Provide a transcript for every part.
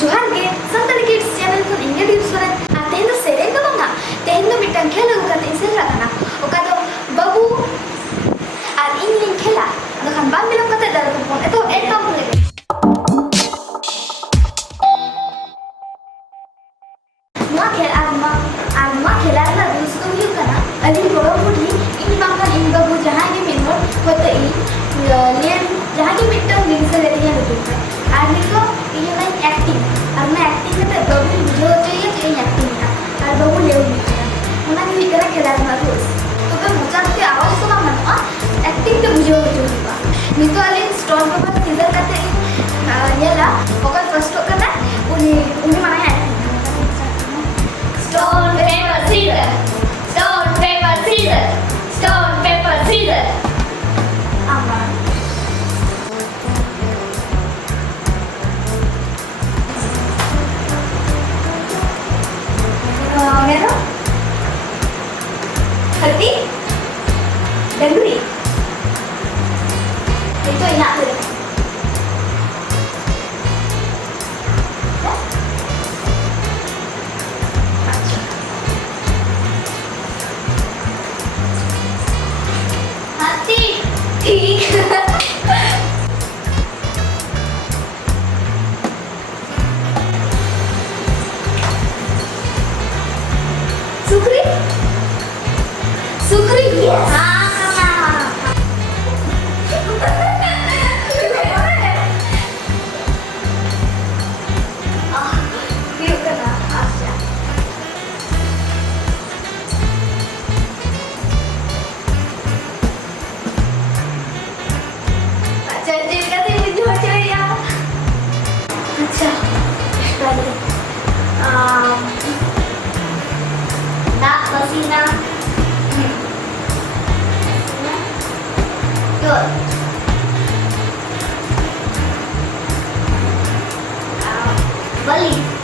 जोहार गे Santali kids channel को इंगे टिप्स रे आते हैं तो सेरेन दो बंगा तेहन दो मिटन खेल उका ते इसे रखना उका तो बाबू और इंग्लिश खेला तो खान बात मिलो कते दर को फोन तो एक काम ले मा खेला ना रूल्स को यू करना अली बड़ो बुढ़ी इन बांका इन बाबू जहां के मेनोर होते ही लेन जहां के मिटन दिन से लेते हैं लोग आदमी को ये मैं एक्टिंग और मैं एक्टिंग में तो बाबू जो चाहिए कि एक्टिंग है और बाबू ले उन्हें उन्हें भी करा खेला ना रूल्स तो फिर मुझे आपके आवाज़ तो मानो एक्टिंग तो मुझे हो चुका नहीं तो अली स्टोन पेपर सीजर करते ये ला ओकर फर्स्ट करना उन्हें माना है Stone, paper, scissors. Stone, paper, scissors. Stone, paper, scissors. aman Mero Hati Dengri itu ingat tuh ठीक सुखरी सुखरी यस अच्छा Tak, psina. Good. Bali.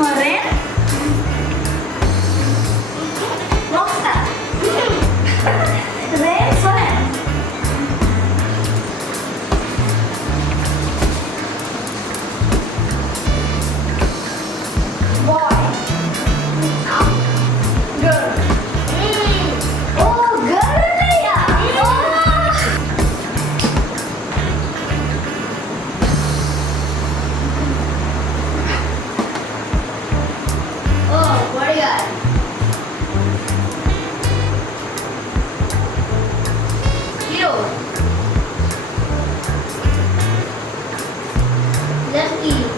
Orange. Rockstar. Red Swan. Boy. Girl. Oh, girl ya. Oh. Oh, bodyguard. Hero. Lucky.